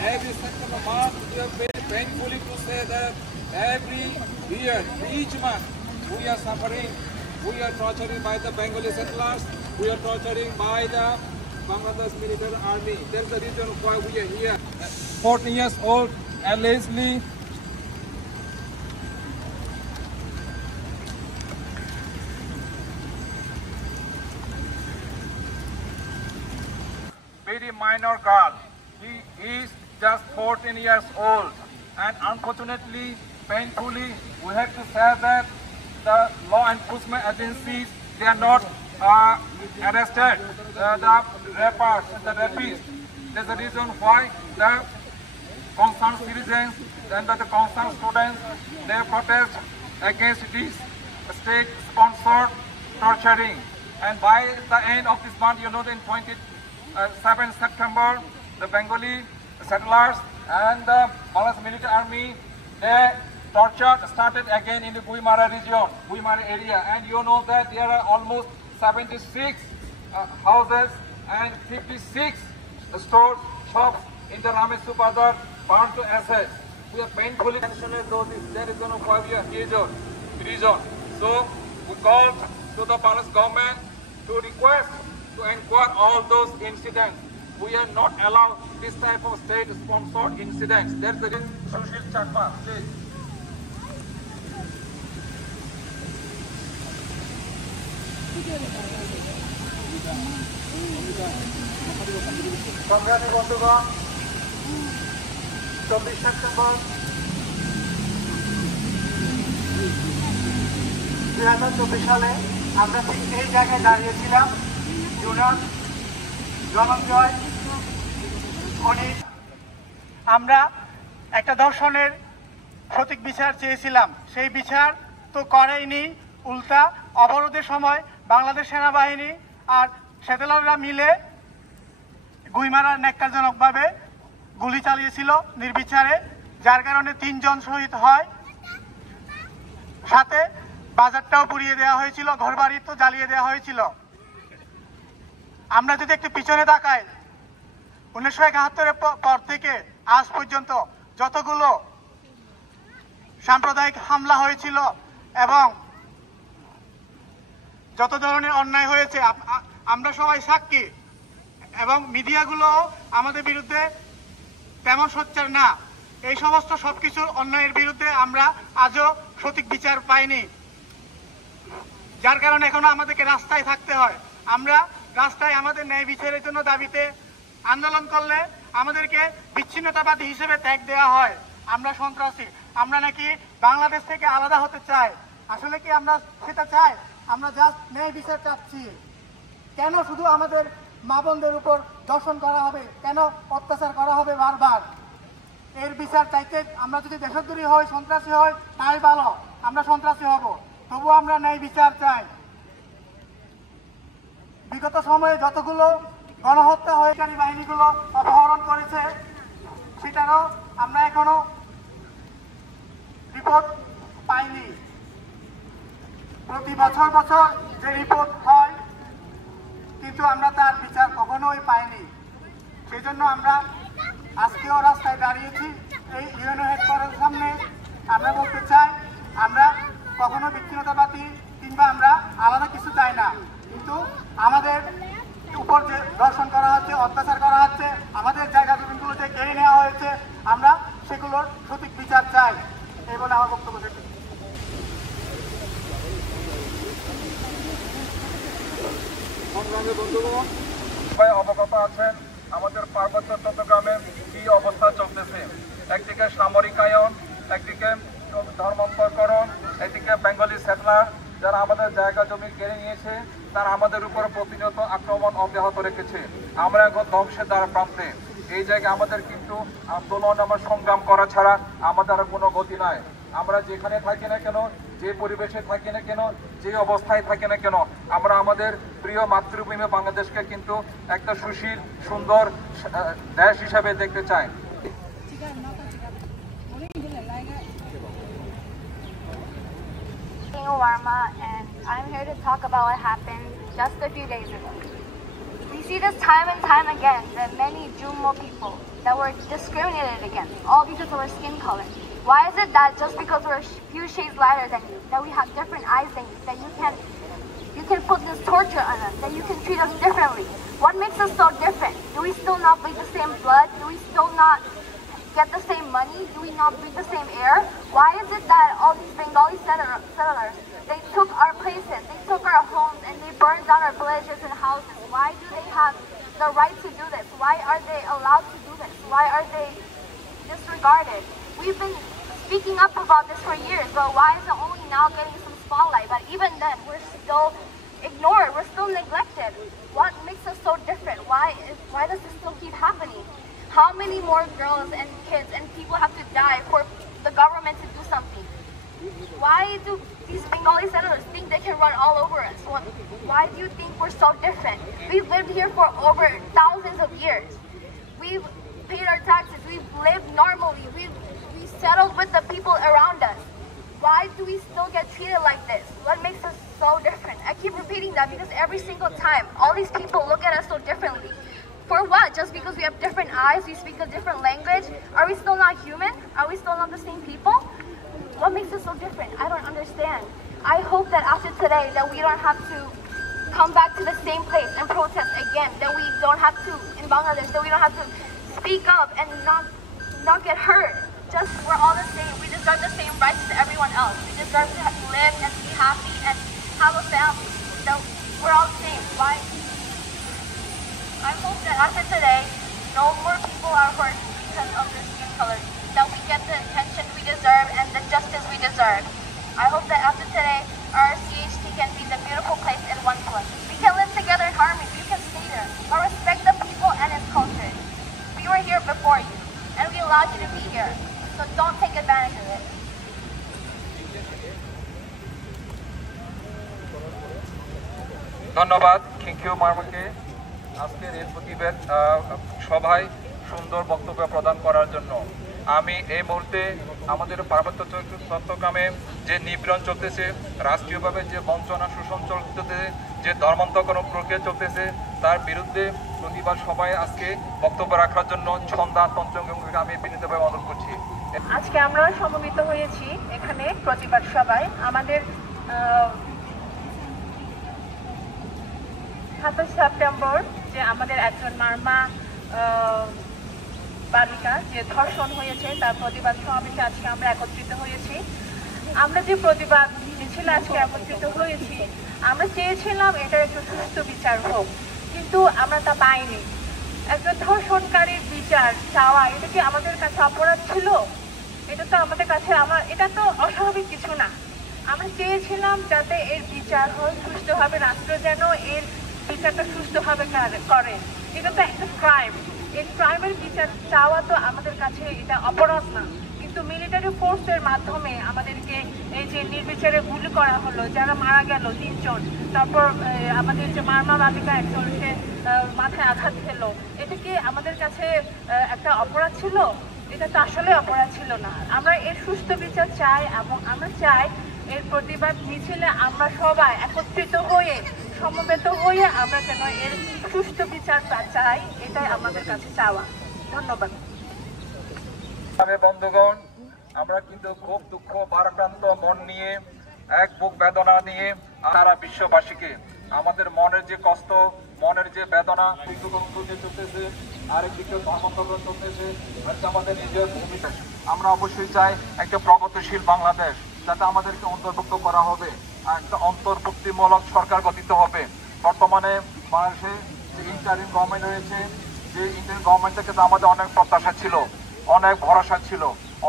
every September month, we are very painfully to say that every year, each month, we are suffering, we are tortured by the Bengali settlers, we are tortured by the Bangladesh military army. That's the reason why we are here. 14 years old, allegedly very minor girl. He is just 14 years old, and unfortunately, painfully, we have to say that the law enforcement agencies, they are not arrested the rappers, the rapists. That's the reason why the concerned citizens and the concerned students, they protest against this state-sponsored torturing. And by the end of this month, in 7 September, the Bengali settlers and the Bangladesh military army, they torture started again in the Guimara region, Guimara area. And you know that there are almost 76 houses and 56 stores, shops in the Ramesu Bazar burned to ashes. We are painfully mentioned those is the reason why we are here. So we called to the Bangladesh government to request to inquire all those incidents. We are not allowed this type of state-sponsored incidents. That's the reason. Sushil Chakma, please. সংগ্রামী বন্ধুগণ, 24 September 2024 সালে আমরা ঠিক এই জায়গায় দাঁড়িয়েছিলাম। জনঞ্জয় খনির আমরা একটা দর্শনের সঠিক বিচার চেয়েছিলাম, সেই বিচার তো করেইনি, উল্টা অবরোধের সময় বাংলাদেশ সেনাবাহিনী আর সেটেলাররা মিলে গুইমারা ন্যাক্কারজনকভাবে গুলি চালিয়েছিল নির্বিচারে, যার কারণে 3 জন শহীদ হয়, সাথে বাজারটাও পুড়িয়ে দেওয়া হয়েছিল, ঘরবাড়ি তো জ্বালিয়ে দেওয়া হয়েছিল। আমরা যদি একটু পিছনে তাকাই, 1971-এর পর থেকে আজ পর্যন্ত যতগুলো সাম্প্রদায়িক হামলা হয়েছিল এবং যত ধরনের অন্যায় হয়েছে আমরা সবাই সাক্ষী, এবং মিডিয়াগুলো আমাদের বিরুদ্ধে তেমন সোচ্চার না। এই সমস্ত সবকিছু অন্যায়ের বিরুদ্ধে আমরা আজও সঠিক বিচার পাইনি, যার কারণে এখনো আমাদেরকে রাস্তায় থাকতে হয়। আমরা রাস্তায় আমাদের ন্যায় বিচারের জন্য দাবিতে আন্দোলন করলে আমাদেরকে বিচ্ছিন্নতাবাদী হিসেবে ট্যাগ দেওয়া হয়, আমরা সন্ত্রাসী, আমরা নাকি বাংলাদেশ থেকে আলাদা হতে চাই। আসলে কি আমরা সেটা চাই? আমরা জাস্ট ন্যায় বিচার চাচ্ছি। কেন শুধু আমাদের মা বোনদের উপর দর্শন করা হবে, কেন অত্যাচার করা হবে বারবার? এর বিচার চাইতে আমরা যদি দেশদ্রোহী হই, সন্ত্রাসী হই, তাই ভালো, আমরা সন্ত্রাসী হব, তবুও আমরা ন্যায় বিচার চাই। বিগত সময়ে যতগুলো গণহত্যা হয়েকারী বাহিনীগুলো অপহরণ করেছে, সেটারও আমরা এখনো রিপোর্ট পাইনি। প্রতি বছর যে রিপোর্ট হয়, কিন্তু আমরা তার বিচার কখনোই পাইনি। সেই জন্য আমরা আজকেও রাস্তায় দাঁড়িয়েছি এই ইউএনও হেডকোয়ার্টারের সামনে। আমরা বলতে চাই, আমরা কখনো বিচ্ছিন্নতাবাদী কিংবা আমরা আলাদা কিছু চাই না, কিন্তু আমাদের উপর যে দর্শন করা হচ্ছে, অত্যাচার করা হচ্ছে, আমাদের জায়গা জমিগুলোতে কেড়ে নেওয়া হয়েছে, আমরা সেগুলোর সঠিক বিচার চাই। এই বলে আমার বক্তব্য শেষ। সংগ্রামী বন্ধুগণ, সবাই অবগত আছেন আমাদের পার্বত্য চট্টগ্রামে কি অবস্থা চলতেছে। একদিকে সামরিকায়ন, একদিকে ধর্মান্তরকরণ, একদিকে বেঙ্গলি সেটলার যারা আমাদের জায়গা জমি কেড়ে নিয়েছে, তারা আমাদের উপর প্রতিনিয়ত আক্রমণ অব্যাহত রেখেছে। আমরা এখন ধ্বংসের দ্বার প্রান্তে। এই জায়গায় আমাদের কিন্তু আন্দোলন, আমার সংগ্রাম করা ছাড়া আমাদের আর কোনো গতি নাই। আমরা যেখানে থাকি না কেন, যে পরিবেশে থাকি না কেন, যে অবস্থায় থাকি না কেন, আমরা আমাদের প্রিয় মাতৃভূমি বাংলাদেশকে কিন্তু একটা সুশীল সুন্দর দেশ হিসাবে দেখতে চাই। Warma, and I'm here to talk about what happened just a few days ago. We see this time and time again that many Jummo people that we're discriminated against, all because of our skin color? Why is it that just because we're a few shades lighter than you, that we have different eyes than you, that you can put this torture on us, that you can treat us differently? What makes us so different? Do we still not bleed the same blood? Do we still not get the same money? Do we not breathe the same air? Why is it that all these Bengali settlers, they took our places, they took our homes, and they burned down our villages and houses? Why do they have the right to do this? Why are they allowed to do this? Why are they disregarded? We've been speaking up about this for years, but why is it only now getting some spotlight? But even then, we're still ignored, we're still neglected. What makes us so different? Why does this still keep happening? How many more girls and kids and people have to die for the government to do something? Why do these Bengali settlers think they can run all over us? Why do you think we're so different? We've lived here for over thousands of years. We've paid our taxes, we've lived normally, we've settled with the people around us. Why do we still get treated like this? What makes us so different? I keep repeating that because every single time, all these people look at us so differently. For what? Just because we have different eyes, we speak a different language? Are we still not human? Are we still not the same people? What makes us so different? I don't understand. I hope that after today that we don't have to come back to the same place and protest again, that we don't have to, in Bangladesh, that we don't have to speak up and not get hurt. Just, we're all the same. We deserve the same rights as everyone else. We deserve to live and be happy and have a family. That we're all the same. Why? I hope that after today, no more people are hurt because of their skin color, that we get the attention we deserve and the justice we deserve. I hope that after today, our CHT can be the beautiful place in one place. We can live together in harmony. You can stay there, but respect the people and its culture. We were here before you, and we allowed you to be here, so don't take advantage of it. ধন্যবাদ কিঙ্কিউ মার্মাকে আজকের এই প্রতিবেদ সভায় সুন্দর বক্তব্য প্রদান করার জন্য। আমি এই মুহূর্তে আমাদের পার্বত্য চট্টগ্রামে যে নিপীড়ন চলতেছে, রাষ্ট্রীয়ভাবে যে বঞ্চনা শোষণ চলতেছে, যে ধর্মান্তকরণ প্রক্রিয়া চলতেছে, তার বিরুদ্ধে প্রতিবাদ সভায় আজকে বক্তব্য রাখার জন্য ছন্দা পঞ্চমকে আমি বিনীতভাবে অনুরোধ করছি। আজকে আমরা সমবেত হয়েছি এখানে প্রতিবাদ সভায়। আমাদের 27 সেপ্টেম্বর যে আমাদের একজন মারমা বালিকা যে ধর্ষণ হয়েছে তার প্রতিবাদ সমাবেশে আজকে আমরা একত্রিত হয়েছি। আমরা যে প্রতিবাদ মিছিলে আজকে একত্রিত হয়েছি, আমরা চেয়েছিলাম এটার একটু সুষ্ঠু বিচার হোক, কিন্তু আমরা তা পাইনি। একজন ধর্ষণকারীর বিচার চাওয়া এটা কি আমাদের কাছে অপরাধ ছিল? এটা তো আমাদের কাছে এটা তো অস্বাভাবিক কিছু না। আমরা চেয়েছিলাম যাতে এর বিচার হয় সুষ্ঠুভাবে, রাষ্ট্র যেন এর বিচারটা সুষ্ঠুভাবে করে। এটা তো একটা ক্রাইম, এই ক্রাইমের বিচার চাওয়া তো আমাদের কাছে এটা অপরাধ না। কিন্তু মিলিটারি ফোর্সের মাধ্যমে আমাদেরকে এই যে নির্বিচারে গুলি করা হলো, যারা মারা গেল 3 জন, তারপর আমাদের যে মারমা বালিকা একজন সে মাথায় আঘাত খেলো, এটা কি আমাদের কাছে একটা অপরাধ ছিল? এটা তো আসলে অপরাধ ছিল না। আমরা এর সুষ্ঠু বিচার চাই এবং আমরা চাই এর প্রতিবাদ মিছিলে আমরা সবাই একত্রিত হয়ে সমবেত হয়ে আমরা যেন এর সুষ্ঠু বিচার চাই, এটাই আমাদের কাছে চাওয়া। ধন্যবাদ। বন্ধুগণ, আমরা কিন্তু খুব দুঃখ ভারাক্রান্ত মন নিয়ে, এক বুক বেদনা নিয়ে সারা বিশ্ববাসীকে আমাদের মনের যে কষ্ট, মনের যে বেদনা চলতেছে, আরেকদিকে ধর্মান্তকরণ চলতেছে, আমাদের নিজের ভূমিকা। আমরা অবশ্যই চাই একটা প্রগতিশীল বাংলাদেশ, যাতে আমাদেরকে অন্তর্ভুক্ত করা হবে, একটা অন্তর্ভুক্তিমূলক সরকার গঠিত হবে। বর্তমানে বাংলাদেশে যে ইন্টারিম গভর্নমেন্ট রয়েছে, যে ইন্টারিম গভর্নমেন্ট থেকে তো আমাদের অনেক প্রত্যাশা ছিল, অনেক ভরসা ছিল,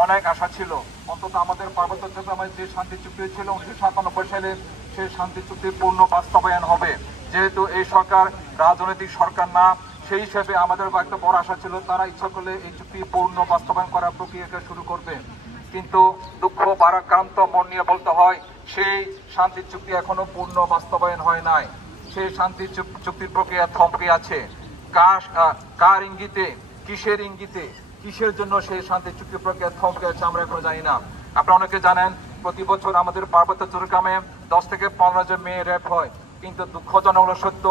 অনেক আশা ছিল। অন্তত আমাদের পার্বত্য চট্টগ্রামে যে শান্তি চুক্তি ছিল 1997 সালে, সেই শান্তি চুক্তির পূর্ণ বাস্তবায়ন হবে। যেহেতু এই সরকার রাজনৈতিক সরকার না, সেই হিসেবে আমাদের একটা বড় আশা ছিল তারা ইচ্ছা করলে এই চুক্তি পূর্ণ বাস্তবায়ন করার প্রক্রিয়াকে শুরু করবে। কিন্তু দুঃখ ভারাক্রান্ত মন নিয়ে বলতে হয়, সেই শান্তি চুক্তি এখনো পূর্ণ বাস্তবায়ন হয় নাই। সেই শান্তি চুক্তির প্রক্রিয়া থমকে আছে। কার ইঙ্গিতে, কিসের ইঙ্গিতে, কিসের জন্য সেই শান্তি চুক্তি প্রক্রিয়া থমকে আছে আমরা এখনো জানি না। আপনারা অনেকে জানেন, প্রতি বছর আমাদের পার্বত্য চট্টগ্রামে 10 থেকে 15 জন মেয়ে রেপ হয়, কিন্তু দুঃখজনক হলো সত্য,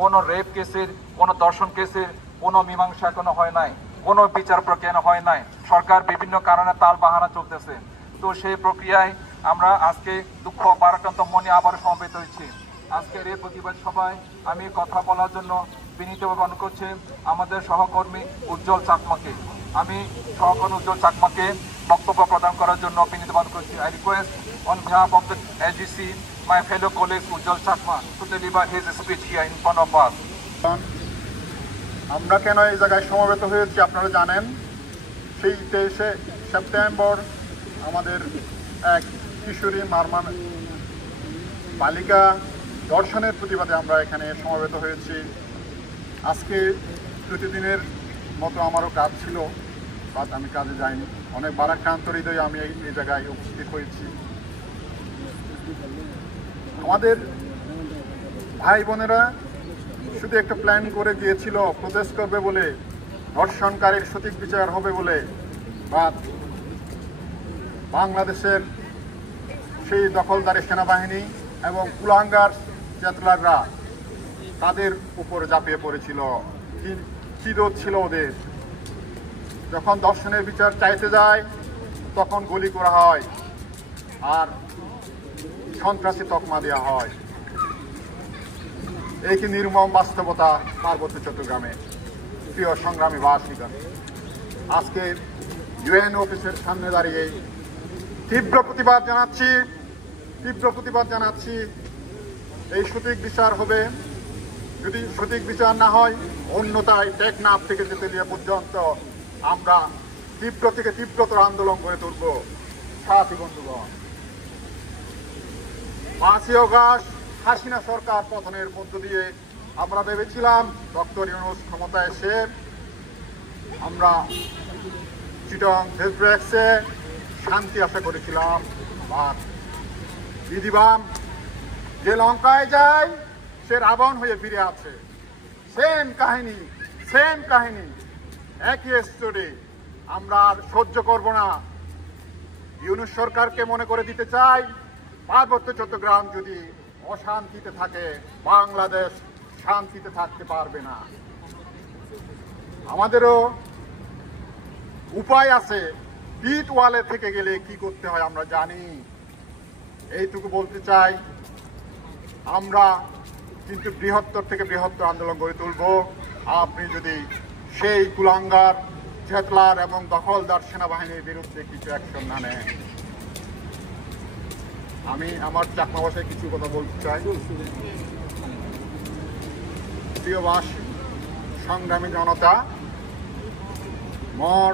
কোনো রেপ কেসের, কোনো দর্শন কেসের কোনো মীমাংসা এখনো হয় নাই। কোনো বিচার প্রক্রিয়া হয় নাই। সরকার বিভিন্ন কারণে তাল বাহানা চলতেছে। তো সেই প্রক্রিয়ায় আমরা আজকে দুঃখ ভারাক্রান্ত মনে আবার সমবেত হয়েছি। আজকের এই প্রতিবাদ সভায় আমি কথা বলার জন্য বিনীতভাবে অনুরোধ করছি আমাদের সহকর্মী উজ্জ্বল চাকমাকে। আমি সহকর্মী উজ্জ্বল চাকমাকে বক্তব্য প্রদান করার জন্য বিনীতভাবে করছি। I request on behalf of the SGC my fellow colleague Ujjwal Chakma to deliver his speech here in front of us. আমরা কেন এই জায়গায় সমবেত হয়েছি আপনারা জানেন। সেই 23শে সেপ্টেম্বর আমাদের এক কিশোরী মারমান বালিকা ধর্ষণের প্রতিবাদে আমরা এখানে সমবেত হয়েছি। আজকে প্রতিদিনের মতো আমারও কাজ ছিল, বাট আমি কাজে যাইনি। অনেক ভারাক্রান্ত হৃদয়ে আমি এই জায়গায় উপস্থিত হয়েছি। আমাদের ভাই বোনেরা শুধু একটা প্ল্যান করে গিয়েছিল প্রোটেস্ট করবে বলে, ধর্ষণকারীর সঠিক বিচার হবে বলে, বা বাংলাদেশের সেই দখলদারি সেনাবাহিনী এবং কুলাঙ্গার চেতলাররা তাদের উপর ঝাঁপিয়ে পড়েছিল। কি দোষ ছিল ওদের? যখন ধর্ষণের বিচার চাইতে যায় তখন গুলি করা হয় আর সন্ত্রাসী তকমা দেওয়া হয়। এই কি নির্মম বাস্তবতা পার্বত্য চট্টগ্রামে। প্রিয় সংগ্রামী বাসিগণ, আজকে ইউএন অফিসের সামনে দাঁড়িয়ে তীব্র প্রতিবাদ জানাচ্ছি। এই সঠিক বিচার হবে। যদি সঠিক বিচার না হয়, অন্যথায় টেকনাফ থেকে তেতুলিয়া পর্যন্ত আমরা তীব্র থেকে তীব্রতর আন্দোলন করে তুলব। সাথী বন্ধুগণ, 5ই আগস্ট হাসিনা সরকার পতনের মধ্য দিয়ে আমরা ভেবেছিলাম ডক্টর ইউনূস ক্ষমতায় এসে আমরা চিটং ডেসব্রেক্সে শান্তি আশা করেছিলাম। আর বিধিবাম যে লঙ্কায় যায় সে রাবণ হয়ে ফিরে আছে। সেম কাহিনী, একই স্টোরি। আমরা আর সহ্য করব না। ইউনূস সরকারকে মনে করে দিতে চাই, পার্বত্য চট্টগ্রাম যদি অশান্তিতে থাকে, বাংলাদেশ শান্তিতে থাকতে পারবে না। আমাদেরও উপায় আছে। পিট ওয়ালে থেকে গেলে কি করতে হয় আমরা জানি। এইটুকু বলতে চাই, আমরা কিন্তু বৃহত্তর থেকে বৃহত্তর আন্দোলন গড়ে তুলব। আপনি যদি সেই কুলাঙ্গার, চেতলার এবং দখলদার সেনাবাহিনীর বিরুদ্ধে কিছু অ্যাকশন না নেন। আমি আমার চাকমা ভাষায় কিছু কথা বলতে চাই। প্রিয়বাসী সংগ্রামী জনতা, মর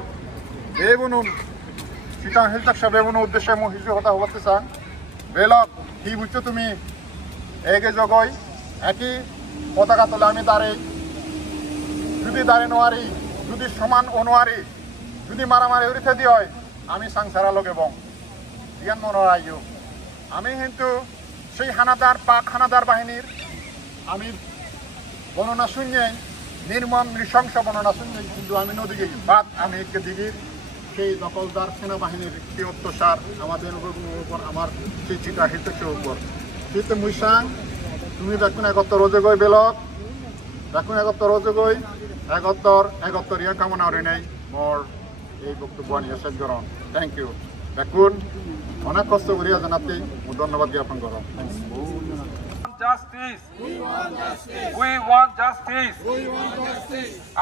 বেবুনুন চিটাং হিলচাকসা বেবুন উদ্দেশ্যে মই কিছু কথা বলতে চান। বেলক কি বুঝছো তুমি এগে জগই একই পতাকা তোলে আমি যদি দাঁড়ে নোয়ারি, যদি সমান অনোয়ারি, যদি মারামারি উড়িতে দিয়ে হয় আমি সংসারা লোক এবং জ্ঞান মনোরাই। আমি কিন্তু সেই পাক হানাদার বাহিনীর আমি বর্ণনা শুনিয়ে, নির্মম নৃশংস বর্ণনা শুনিয়ে, কিন্তু আমি নদীকে বাদ আমি একটি দিঘির সেই দখলদার সেনাবাহিনীর কি অত্যাচার আমাদের উপর, আমার সেই চিটা হিতের উপর। কিন্তু মুইসাং তুমি দেখুন একত্তর রোজগই বেলক, দেখুন একত্তর রোজগই একত্তর ইয়া কামনা রে নেই মোর এই বক্তব্য নিয়ে শেষ করুন। Thank you. দেখুন অনেক কষ্ট করিয়া জানাতে ধন্যবাদ জ্ঞাপন করুন।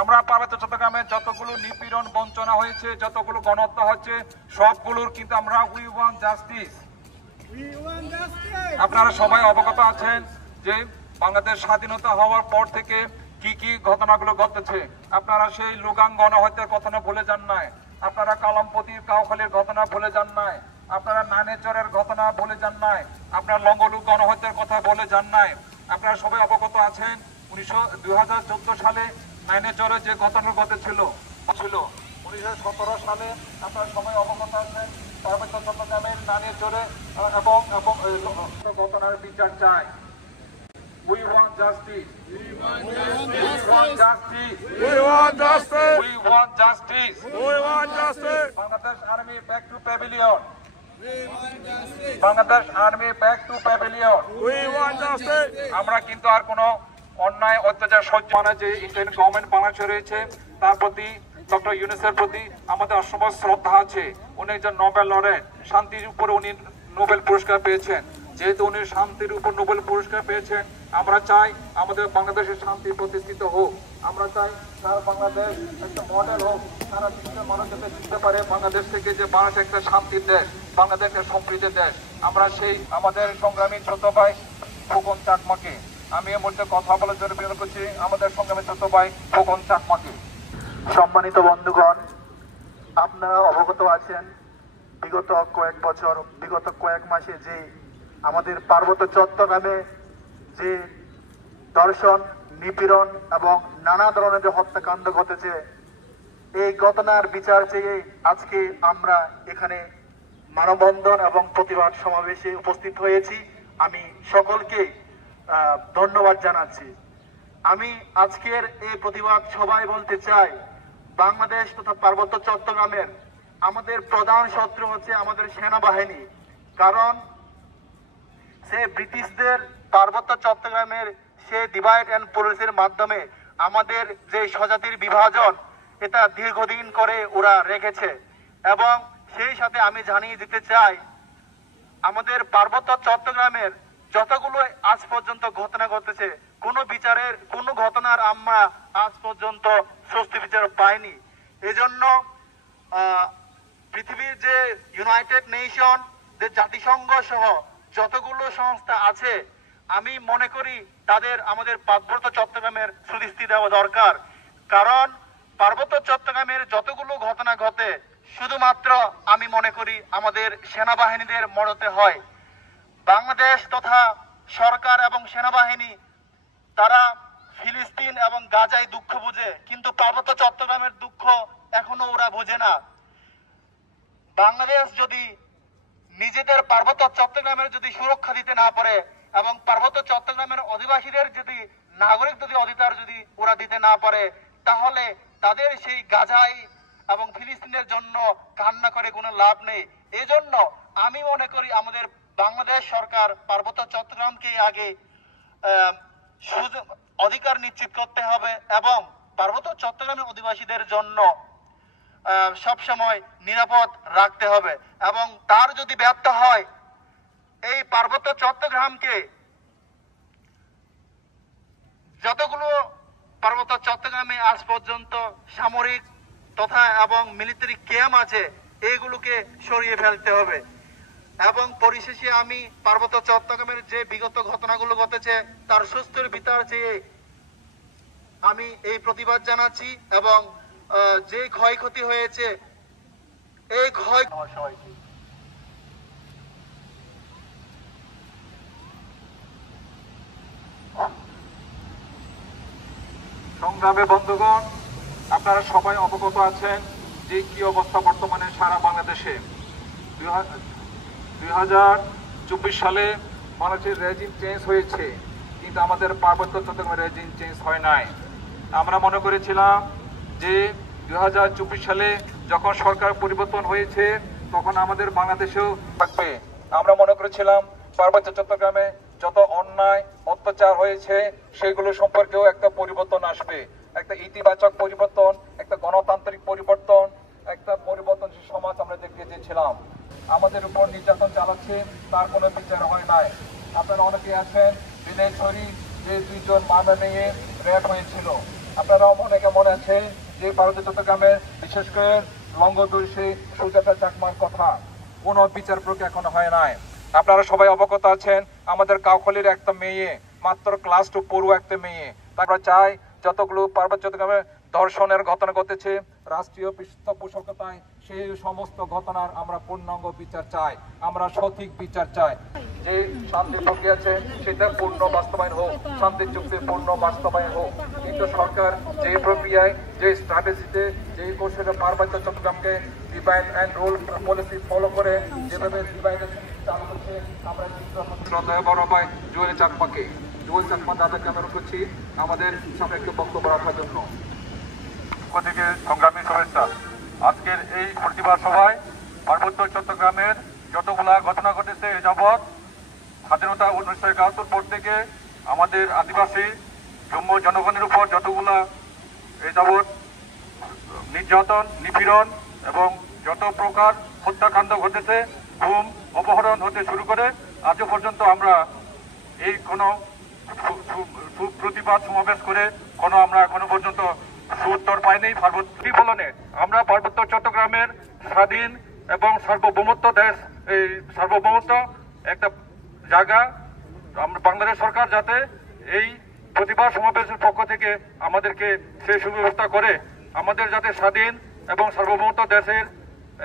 আমরা পার্বত্য চট্টগ্রামে যতগুলো নিপীড়ন বঞ্চনা হয়েছে, যতগুলো গণহত্যা হচ্ছে, সবগুলোর কিন্তু আমরা উই ওয়ান্ট জাস্টিস। আপনারা সবাই অবগত আছেন যে বাংলাদেশ স্বাধীনতা হওয়ার পর থেকে কি কি ঘটনাগুলো ঘটেছে। আপনারা সেই লুগাং গণহত্যার ঘটনা ভুলে যান নাই, আপনারা কালামপতির কাউখালীর ঘটনা ভুলে যান নাই, আপনারা নানেচরের ঘটনা ভুলে যান নাই, আপনারা লঙ্গলু গণহত্যার কথা বলে যান নাই। আপনারা সবাই অবগত আছেন 2014 সালে নানেচরে যে ঘটনা ঘটেছিল 1917 সালে আপনারা সবাই অবগত আছেন পার্বত্য চট্টগ্রামের নানেচরে এবং ঘটনার বিচার চাই। We want justice. We want justice. We want justice. We want justice. We want justice. Bangladesh Army back to pavilion. We want justice. Bangladesh Army back to pavilion. We want justice. আমরা কিন্তু আর কোনো অন্যায় অত্যাচার সহ্য না যে interim government বাংলাদেশে রয়েছে তার প্রতি ডক্টর ইউনূসের প্রতি আমাদের অসম্ভব শ্রদ্ধা আছে। উনি একজন নোবেল লরেট, শান্তির উপরে উনি নোবেল পুরস্কার পেয়েছেন। যেহেতু উনি শান্তির উপর নোবেল পুরস্কার পেয়েছেন, আমরা চাই আমাদের বাংলাদেশের শান্তি প্রতিষ্ঠিত হোক। আমরা চাই সারা বাংলাদেশ একটা মডেল হোক, সারা বিশ্বের মানুষ যাতে শিখতে পারে বাংলাদেশ থেকে যে বাংলাদেশ একটা শান্তির দেশ, বাংলাদেশ একটা সমৃদ্ধির দেশ। আমরা সেই আমাদের সংগ্রামী ছোট ভাই খোকন চাকমাকে আমি এর মধ্যে কথা বলার জন্য বিনোদন করছি, আমাদের সংগ্রামী ছোট ভাই খোকন চাকমাকে। সম্মানিত বন্ধুগণ, আপনারা অবগত আছেন বিগত কয়েক বছর, বিগত কয়েক মাসে যে আমাদের পার্বত্য চট্টগ্রামে যে ধর্ষণ, নিপীড়ন এবং নানা ধরনের যে হত্যাকাণ্ড ঘটেছে, এই ঘটনার বিচার চেয়ে আজকে আমরা এখানে মানববন্ধন এবং প্রতিবাদ সমাবেশে উপস্থিত হয়েছি। আমি সকলকে ধন্যবাদ জানাচ্ছি। আমি আজকের এই প্রতিবাদ সভায় বলতে চাই, বাংলাদেশ তথা পার্বত্য চট্টগ্রামের আমাদের প্রধান শত্রু হচ্ছে আমাদের সেনাবাহিনী। কারণ সে ব্রিটিশদের পার্বত্য চট্টগ্রামের সে ডিভাইড অ্যান্ড পলিসির মাধ্যমে আমাদের যে স্বজাতির বিভাজন, এটা দীর্ঘদিন করে ওরা রেখেছে। এবং সেই সাথে আমি জানিয়ে দিতে চাই, আমাদের পার্বত্য চট্টগ্রামের যতগুলো আজ পর্যন্ত ঘটনা ঘটেছে, কোনো ঘটনার আমরা আজ পর্যন্ত সুষ্ঠু বিচার পাইনি। এজন্য পৃথিবীর যে ইউনাইটেড নেশন, যে জাতিসংঘ সহ যতগুলো সংস্থা আছে, আমি মনে করি তাদের আমাদের পার্বত্য চট্টগ্রামের সুদৃষ্টি দেওয়া দরকার। কারণ পার্বত্য চট্টগ্রামের যতগুলো ঘটনা ঘটে, শুধুমাত্র আমি মনে করি আমাদের সেনাবাহিনীদের মরতে হয়। বাংলাদেশ তথা সরকার এবং সেনাবাহিনী তারা ফিলিস্তিন এবং গাজায় দুঃখ বুঝে, কিন্তু পার্বত্য চট্টগ্রামের দুঃখ এখনো ওরা বুঝে না। বাংলাদেশ যদি নিজেদের পার্বত্য চট্টগ্রামের যদি সুরক্ষা দিতে না পারে এবং পার্বত্য চট্টগ্রামের অধিবাসীদের যদি নাগরিক অধিকার যদি ওরা দিতে না পারে, তাহলে তাদের সেই গাজায় এবং ফিলিস্তিনের জন্য কান্না করে কোনো লাভ নেই। এজন্য আমি মনে করি আমাদের বাংলাদেশ সরকার পার্বত্য চট্টগ্রামকে আগে অধিকার নিশ্চিত করতে হবে এবং পার্বত্য চট্টগ্রামের অধিবাসীদের জন্য সবসময় নিরাপদ রাখতে হবে। এবং তার যদি ব্যর্থ হয়, এই পার্বত্য চট্টগ্রামকে যতগুলো পার্বত্য চট্টগ্রামে আজ পর্যন্ত সামরিক তথা এবং মিলিটারি ক্যাম্প আছে, এইগুলোকে সরিয়ে ফেলতে হবে। এবং পরিশেষে আমি পার্বত্য চট্টগ্রামের যে বিগত ঘটনাগুলো ঘটেছে তার সুষ্ঠু বিচার চেয়ে আমি এই প্রতিবাদ জানাচ্ছি। এবং যে ক্ষয়ক্ষতি হয়েছে, এই ক্ষয় সংগ্রামী বন্ধুগণ, আপনারা সবাই অবগত আছেন যে কি অবস্থা বর্তমানে সারা বাংলাদেশে। 2024 সালে বাংলাদেশের রেজিম চেঞ্জ হয়েছে, কিন্তু আমাদের পার্বত্য চট্টগ্রামের রেজিম চেঞ্জ হয় নাই। আমরা মনে করেছিলাম যে 2024 সালে যখন সরকার পরিবর্তন হয়েছে, তখন আমাদের বাংলাদেশেও থাকবে। আমরা মনে করেছিলাম পার্বত্য চট্টগ্রামে যত অন্যায় অত্যাচার হয়েছে সেগুলো সম্পর্কেও একটা পরিবর্তন আসবে, একটা ইতিবাচক পরিবর্তন, একটা গণতান্ত্রিক পরিবর্তন, একটা পরিবর্তনশীল সমাজ আমরা দেখতে চেয়েছিলাম। আমাদের উপর নির্যাতন চালাচ্ছে, তার কোনো বিচার হয় নাই। আপনারা অনেকে আছেন বিদেশরি যে 2 জন মামলা নিয়ে রেপ হয়েছিল। আপনারা অনেকে মনে আছে যে পার্বত্য চট্টগ্রামের বিশেষ করে লঙ্গদর্শী সুজাতা চাকমার কথা, কোনো বিচার প্রক্রিয়া এখনো হয় নাই। আপনারা সবাই অবগত আছেন আমাদের কাউখালীর একটা মেয়ে, মাত্র ক্লাস 2 পড়ুয়া একটা মেয়ে। আমরা চাই যতগুলো পার্বত্য চট্টগ্রামে ধর্ষণের ঘটনা ঘটেছে রাষ্ট্রীয় পৃষ্ঠপোষকতায় সেই সমস্ত ঘটনার আমরা পূর্ণাঙ্গ বিচার চাই, আমরা সঠিক বিচার চাই। যে শান্তি প্রক্রিয়া আছে সেটা পূর্ণ বাস্তবায়ন হোক, শান্তি চুক্তির পূর্ণ বাস্তবায়ন হোক। কিন্তু সরকার যে প্রক্রিয়ায়, যে স্ট্র্যাটেজিতে, যে কৌশলে পার্বত্য চট্টগ্রামকে divide and rule policy follow করে যেভাবে ডিভাইডেশন চালু করছে, আমরা শ্রদ্ধেয় বড় ভাই জুয়েল চাকমা দাদাকে অনুরোধ করছি আমাদের সামনে একটু বক্তব্য রাখার জন্য। থেকে সংগ্রামী শুভেচ্ছা। আজকের এই প্রতিবাদ সভায় পার্বত্য চট্টগ্রামের যতগুলা ঘটনা ঘটেছে এ যাবৎ স্বাধীনতা 1971 পর থেকে আমাদের আদিবাসী জন্ম জনগণের উপর যতগুলা এ যাবৎ নির্যাতন, নিপীড়ন এবং যত প্রকার হত্যাকাণ্ড ঘটেছে, গুম, অপহরণ হতে শুরু করে আজও পর্যন্ত আমরা এই কোনো প্রতিবাদ সমাবেশ করে আমরা এখনো পর্যন্ত সুউত্তর পাইনি। প্রতিফলনে আমরা পার্বত্য চট্টগ্রামের স্বাধীন এবং সার্বভৌমত্ব দেশ, এই সার্বভৌমত্ব একটা জায়গা, আমরা বাংলাদেশ সরকার যাতে এই প্রতিবাদ সমাবেশের পক্ষ থেকে আমাদেরকে সেই সুব্যবস্থা করে আমাদের যাতে স্বাধীন এবং সার্বভৌমত্ব দেশের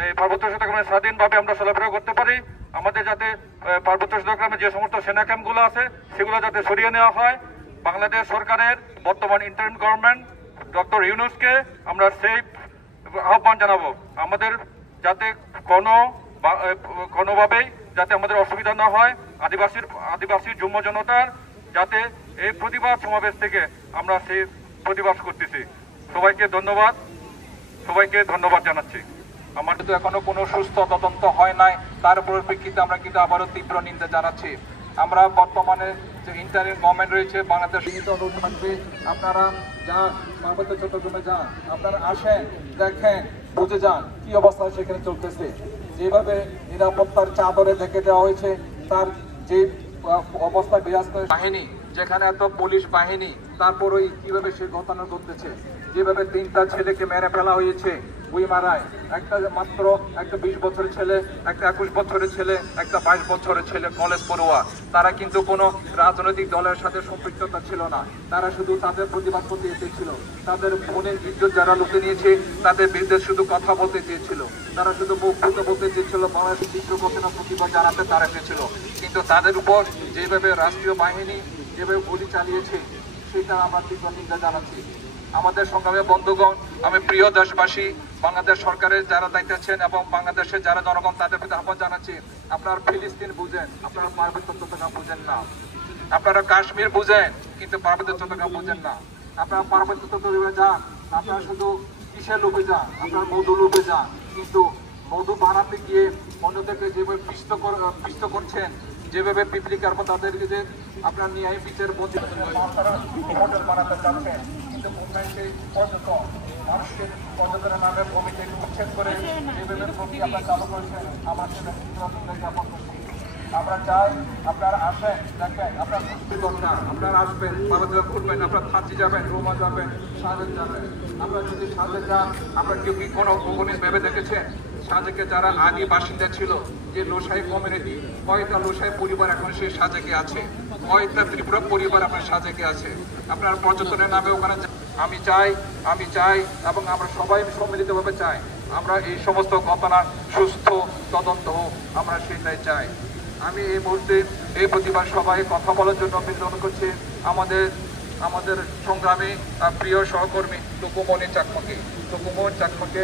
এই পার্বত্য চট্টগ্রামে স্বাধীনভাবে আমরা চলাফেরা করতে পারি, আমাদের যাতে পার্বত্য চট্টগ্রামে যে সমস্ত সেনা ক্যাম্পগুলো আছে সেগুলো যাতে সরিয়ে নেওয়া হয়। বাংলাদেশ সরকারের বর্তমান ইন্টারিম গভর্নমেন্ট ডক্টর ইউনূসকে আমরা সেই আহ্বান জানাবো, আমাদের যাতে কোনোভাবেই যাতে আমাদের অসুবিধা না হয়, আদিবাসী যুম্ম জনতার যাতে এই প্রতিবাদ সমাবেশ থেকে আমরা সেই প্রতিবাদ করতেছি। সবাইকে ধন্যবাদ জানাচ্ছি। আমার তো এখনো কোনো সুস্থ তদন্ত হয় নাই, তার পরিপ্রেক্ষিতে আমরা কিন্তু আবারও তীব্র নিন্দা জানাচ্ছি। আমরা বর্তমানে যে ইন্টারিম গভর্নমেন্ট রয়েছে বাংলাদেশ, আপনারা যান পার্বত্য চট্টগ্রামে যান, আপনারা আসেন, দেখেন, বুঝে যান কি অবস্থা সেখানে চলতেছে। যেভাবে নিরাপত্তার চাদরে ঢেকে দেওয়া হয়েছে, তার যে অবস্থা বিরাজ করে বাহিনী, যেখানে এত পুলিশ বাহিনী, তারপরেই কিভাবে সে ঘটনা ঘটতেছে। যেভাবে 3টা ছেলেকে মেরে ফেলা হয়েছে গুইমারায়, মাত্র একটা 20 বছরের ছেলে, একটা 21 বছরের ছেলে, একটা 22 বছরের ছেলে, কলেজ পড়ুয়া। তারা কিন্তু কোনো রাজনৈতিক দলের সাথে সম্পৃক্ততা ছিল না, তারা শুধু তাদের প্রতিবাদ করতে চেয়েছিল। তাদের বোনের ইজ্জত যারা লুটে নিয়েছে তাদের বিরুদ্ধে শুধু কথা বলতে চেয়েছিল, তারা শুধু মুখ ফুটে বলতে চেয়েছিল, বাংলাদেশের চিত্রকথনা প্রতিবাদ জানাতে তারা চেয়েছিল। কিন্তু তাদের উপর যেভাবে রাষ্ট্রীয় বাহিনী যেভাবে গুলি চালিয়েছে সেটা আমরা তীব্র নিন্দা জানাচ্ছি। আমাদের সংগ্রামী বন্ধুগণ, আমি প্রিয় দেশবাসী, বাংলাদেশ সরকারের যারা দায়িত্বে আছেন এবং বাংলাদেশের যারা জনগণ, তাদের প্রতি আহ্বান জানাচ্ছি, আপনারা ফিলিস্তিন বুঝেন, আপনারা পার্বত্য চট্টগ্রাম বুঝেন না। আপনারা কাশ্মীর বুঝেন কিন্তু পার্বত্য চট্টগ্রাম বুঝেন না। আপনারা পার্বত্য চট্টগ্রামে যান, আপনারা শুধু কিসের লোভে যান, আপনারা মধু লোভে যান, কিন্তু মধু বানাতে গিয়ে অন্যদেরকে যেভাবে পিষ্ট করছেন, যেভাবে পিপলিকার মতো তাদেরকে যে আপনার ন্যায় বিচার হোটেল বানাতে চাচ্ছেন, কিন্তু মুম্বাইতে মানুষের পর্যটনের নামে ভূমিকে উচ্ছেদ করে যেভাবে ভূমি আপনার চালু করেছেন, আমরা সেটা জ্ঞাপন করছি। আমরা চাই আপনারা আসেন, দেখেন, আপনার সুস্থ দরকার, আপনারা আসবেন, ভারতীয় ঘুরবেন, আপনারা থানচি যাবেন, রোমা যাবেন, সাজেক যাবেন। আপনারা যদি সাজেক যান, আপনারা কেউ কি কোনো ভূগোলিক ভেবে দেখেছেন সাজেকে যারা আগে বাসিন্দা ছিল, যে লোসাই কমিউনিটি, কয়টা লোসাই পরিবার এখন সেই সাজেকে আছে, কয়টা ত্রিপুরা পরিবার আপনার সাজেকে আছে। আপনার পর্যটনের নামে ওখানে আমি চাই এবং আমরা সবাই সম্মিলিতভাবে চাই, আমরা এই সমস্ত ঘটনার সুস্থ তদন্ত হোক, আমরা সেটাই চাই। আমি এই মুহূর্তে এই প্রতিবাদ সভায় কথা বলার জন্য অনুরোধ করছি আমাদের সংগ্রামী প্রিয় সহকর্মী টুকুমন চাকমাকে।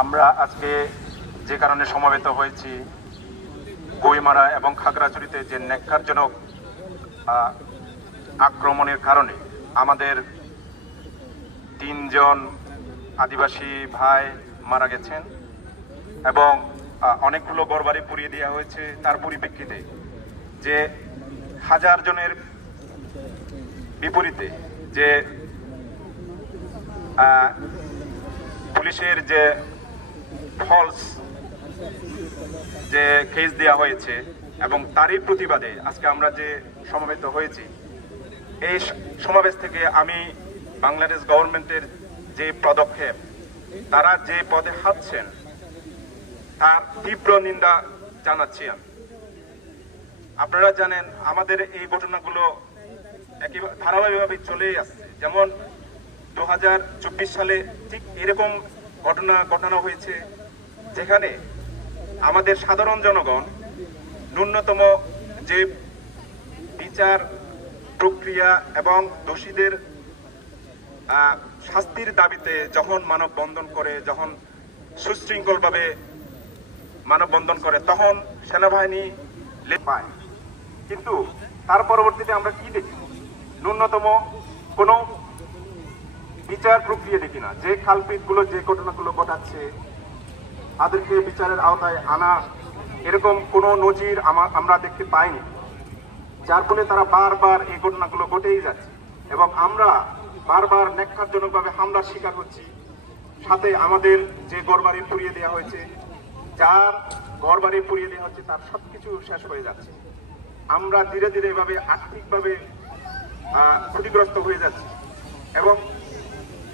আমরা আজকে যে কারণে সমবেত হয়েছি, গুইমারা এবং খাগড়াছড়িতে যে ন্যাক্কারজনক আক্রমণের কারণে আমাদের 3 জন আদিবাসী ভাই মারা গেছেন এবং অনেকগুলো ঘরবাড়ি পুড়িয়ে দেওয়া হয়েছে। তার পরিপ্রেক্ষিতে যে 1000 জনের বিপরীতে যে পুলিশের যে ফলস যে কেস দেওয়া হয়েছে এবং তারই প্রতিবাদে আজকে আমরা যে সমবেত হয়েছি, এই সমাবেশ থেকে আমি বাংলাদেশ গভর্নমেন্টের যে পদক্ষেপ, তারা যে পদে হাঁটছেন, তার তীব্র নিন্দা জানাচ্ছি আমি। আপনারা জানেন আমাদের এই ঘটনাগুলো একেবারে ধারাবাহিকভাবে চলেই আসছে। যেমন 2024 সালে ঠিক এরকম ঘটনা হয়েছে, যেখানে আমাদের সাধারণ জনগণ ন্যূনতম যে বিচার প্রক্রিয়া এবং দোষীদের শাস্তির দাবিতে যখন মানববন্ধন করে, যখন সুশৃঙ্খলভাবে মানববন্ধন করে, তখন সেনাবাহিনী পায়। কিন্তু তার পরবর্তীতে আমরা কি দেখি? ন্যূনতম কোনো বিচার প্রক্রিয়া দেখি না। যে কালপিটগুলো যে ঘটনাগুলো ঘটাচ্ছে তাদেরকে বিচারের আওতায় আনা, এরকম কোনো নজির আমরা দেখতে পাইনি। যার ফলে তারা বারবার এই ঘটনাগুলো ঘটেই যাচ্ছে এবং আমরা বারবার ন্যাক্কারজনকভাবে হামলার শিকার হচ্ছি। সাথে আমাদের যে ঘরবাড়ি পুড়িয়ে দেওয়া হয়েছে, যার ঘরবাড়ি পুড়িয়ে দেওয়া হচ্ছে তার সবকিছু শেষ হয়ে যাচ্ছে। আমরা ধীরে ধীরে এভাবে আর্থিকভাবে ক্ষতিগ্রস্ত হয়ে যাচ্ছি এবং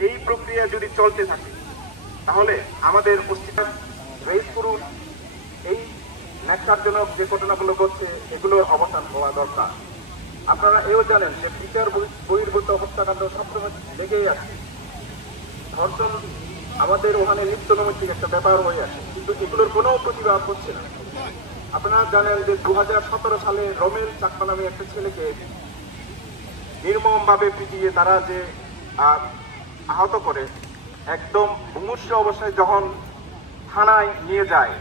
এই প্রক্রিয়া যদি চলতে থাকে তাহলে আমাদের অস্তিত্ব রেস করুন। এই ন্যাক্কারজনক যে ঘটনাগুলো ঘটছে এগুলোর অবসান হওয়া দরকার। আপনারা এও জানেন যে বিচার বহির্ভূত হত্যাকাণ্ড সবসময় লেগেই আছে। ধর্ষণ আমাদের ওখানে নিত্য নৈমিত্তিক একটা ব্যাপার হয়ে আছে, কিন্তু এগুলোর কোনো প্রতিবাদ হচ্ছে না। আপনারা জানেন যে 2017 সালে রমেল চাকমা নামে একটা ছেলেকে নির্মমভাবে পিটিয়ে তারা যে আহত করে একদম মুমূর্ষু অবস্থায় যখন থানায় নিয়ে যায়,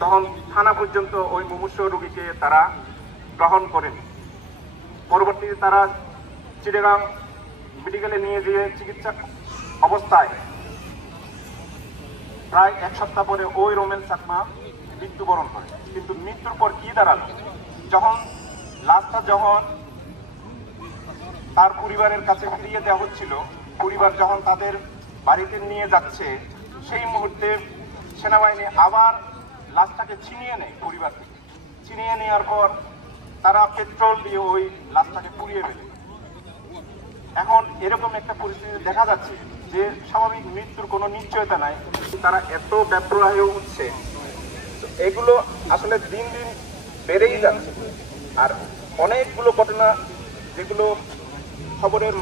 তখন থানা পর্যন্ত ওই মুমূর্ষু রোগীকে তারা গ্রহণ করেনি। পরবর্তীতে তারা চিটাগাং মেডিকেলে নিয়ে গিয়ে চিকিৎসা অবস্থায় প্রায় 1 সপ্তাহ পরে ওই রমেল চাকমা মৃত্যুবরণ করে। কিন্তু মৃত্যুর পর কি দাঁড়ালো, যখন লাশটা যখন তার পরিবারের কাছে ফিরিয়ে দেওয়া হচ্ছিল, পরিবার যখন তাদের বাড়িতে নিয়ে যাচ্ছে, সেই মুহূর্তে সেনাবাহিনী আবার লাশটাকে ছিনিয়ে নেয়। পরিবার থেকে ছিনিয়ে নেওয়ার পর তারা পেট্রোল দিয়ে ওই লাশটাকে পুড়িয়ে ফেলে। এখন এরকম একটা পরিস্থিতি দেখা যাচ্ছে যে স্বাভাবিক মৃত্যুর কোনো নিশ্চয়তা নাই, তারা এত ব্যাপরা হয়ে উঠছে। এগুলো আসলে দিন দিন বেড়েই যাচ্ছে। আর অনেকগুলো ঘটনা যেগুলো খবরের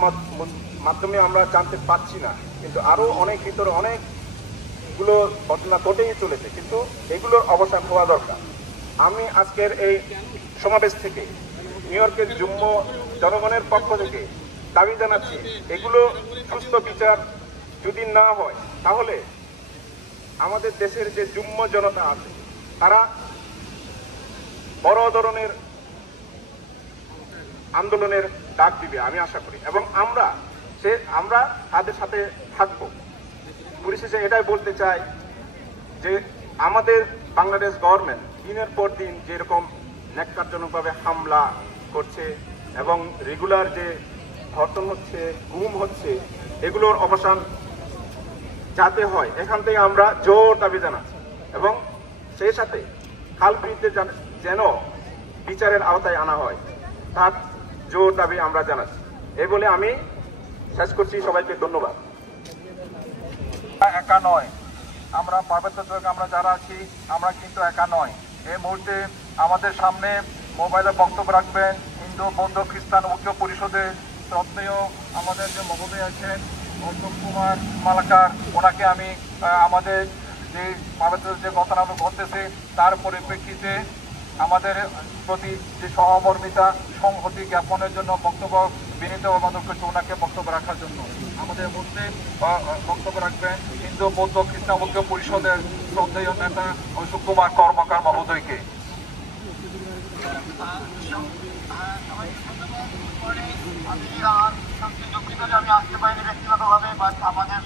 মাধ্যমে আমরা জানতে পারছি না, কিন্তু আরো অনেক ভিতরে অনেকগুলো ঘটনা ঘটেই চলেছে, কিন্তু এগুলোর অবসান হওয়া দরকার। আমি আজকের এই সমাবেশ থেকে নিউ ইয়র্কের যুগ্ম জনগণের পক্ষ থেকে দাবি জানাচ্ছি, এগুলো সুস্থ বিচার যদি না হয় তাহলে আমাদের দেশের যে যুগ্ম জনতা আছে তারা বড় ধরনের আন্দোলনের ডাক দিবে আমি আশা করি, এবং আমরা তাদের সাথে থাকবো। পরিশেষে এটাই বলতে চাই যে আমাদের বাংলাদেশ গভর্নমেন্ট দিনের পর দিন যেরকম ন্যাক্কারজনকভাবে হামলা করছে এবং রেগুলার যে ধর্ষণ হচ্ছে, গুম হচ্ছে, এগুলোর অবসান যাতে হয় এখান থেকে আমরা জোর দাবি জানাচ্ছি, এবং সেই সাথে কালপ্রিটদের যেন বিচারের আওতায় আনা হয় তার জোর দাবি আমরা জানাচ্ছি। এই বলে আমি শেষ করছি। সবাইকে ধন্যবাদ। একা নয়, আমরা পার্বত্য চট্টগ্রামে আমরা যারা আছি আমরা কিন্তু একা নয়। এই মুহূর্তে আমাদের সামনে মোবাইলে বক্তব্য রাখবেন হিন্দু বৌদ্ধ খ্রিস্টান ঐক্য পরিষদের শ্রদ্ধেয় আমাদের যে মহোদয় আছেন অশোক কুমার মালাকার, ওনাকে আমি আমাদের যে পার্বত্য যে ঘটনা ঘটতেছে তার পরিপ্রেক্ষিতে আমাদের প্রতি যে সহমর্মিতা সংহতি জ্ঞাপনের জন্য বক্তব্য বিনীত অনুরোধ করছি ওনাকে বক্তব্য রাখার জন্য। আমাদের মধ্যে বক্তব্য রাখবেন হিন্দু বৌদ্ধ খ্রিস্টান ঐক্য পরিষদের শ্রদ্ধেয় নেতা অশোক কুমার কর্মকার মহোদয়কে। আমি আসতে পারিনি ব্যক্তিগতভাবে, বাট আমাদের